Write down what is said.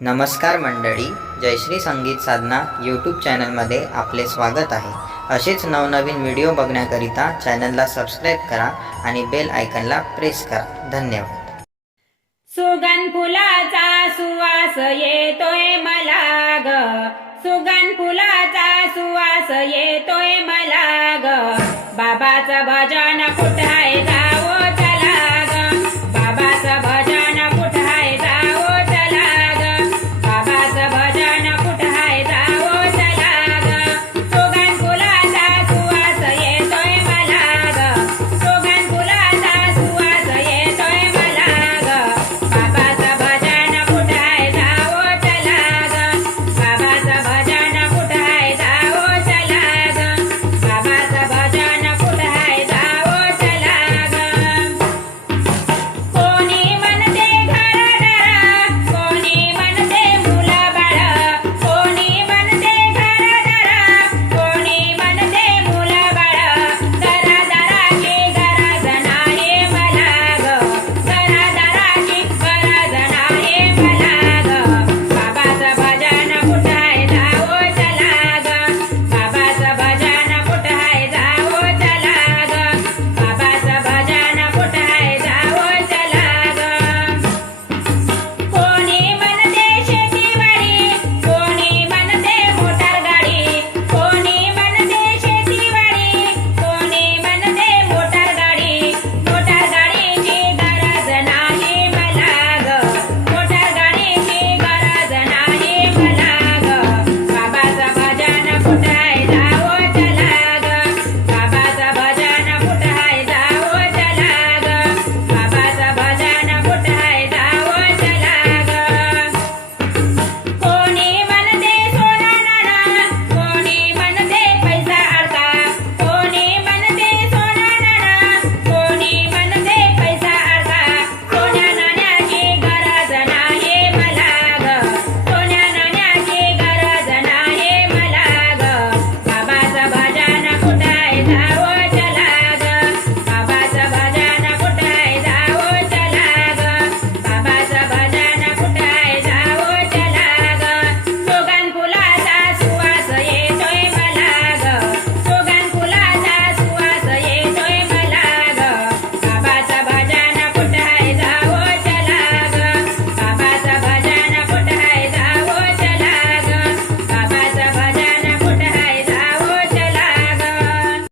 नमस्कार मंडळी, जयश्री संगीत साधना यूट्यूब चॅनलमध्ये आपले स्वागत आहे। असेच नवनवीन व्हिडिओ बघण्याकरिता चॅनलला सबस्क्राईब करा आणि बेल आयकॉनला प्रेस करा। धन्यवाद। सुगंध फुलाचा सुवास येतोय मला ग, सुगंध फुलाचा सुवास येतोय मला ग, बाबा